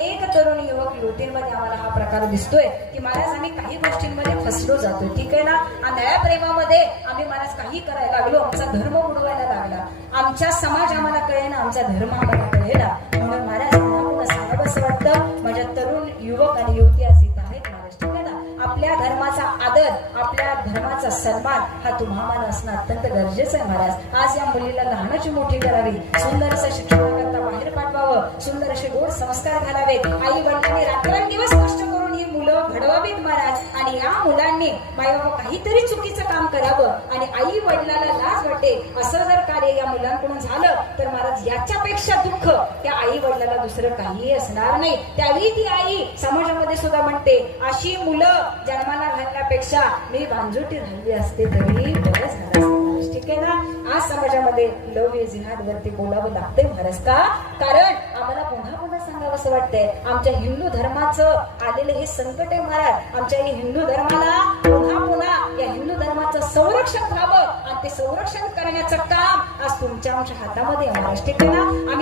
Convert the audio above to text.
एक तरुण युवक युवतींमध्ये आम्हाला हा प्रकार दिसतोय की महाराज आम्ही काही गोष्टींमध्ये फसलो जातो. ठीक आहे ना. आंधळ्या प्रेमामध्ये आम्ही महाराज काही करायला लागलो, आमचा धर्म बुडवायला लागला, आमच्या समाज आम्हाला कळेना, आमचा धर्म आम्हाला कळेना. म्हणून महाराज पुन्हा सांगावं असं वाटतं, माझ्या तरुण युवक आणि युवती आज इथं आहेत महाराज. ठीक आहे ना. आपल्या धर्माचा आदर, आपल्या धर्माचा सन्मान हा तुम्हाला असणं अत्यंत गरजेचं आहे महाराज. आज या मुलीला लहानाची मोठी करावी, सुंदर असं शिक्षणाकरता बाहेर पाठवावं, सुंदर असे गोड संस्कार घालावेत. आई वडिलांनी रात्रंदिवस कष्ट करून ही मुलं घडवावीत महाराज. आणि या मुलांनी बाबा काहीतरी चुकीचं काम करावं आणि आई वडिलाला लाज वाटते असं जर कार्य या मुलांकडून झालं तर महाराज याच्यापेक्षा दुःख त्या आई वडिलाला दुसरं काही असणार नाही. त्यावेळी ती आई समाजामध्ये सुद्धा म्हणते, अशी मुलं जन्माला घालण्यापेक्षा मी वांजुटी राहिली असते तरी बरं झालं असतं. ठीक आहे ना. आज समाजामध्ये लव्ह या जिहाद वरती बोलावं लागतंय महाराज. का? कारण आम्हाला पुन्हा पुन्हा सांगावं असं वाटतंय, आमच्या हिंदू धर्माचं आलेलं हे संकट आहे महाराज. आमच्या हिंदू धर्माला पुन्हा पुन्हा या हिंदू धर्माचं संरक्षण व्हावं आणि ते संरक्षण करण्याचं काम आज तुमच्या आमच्या हातामध्ये आहे महाराज. ठीक आहे ना. आम्ही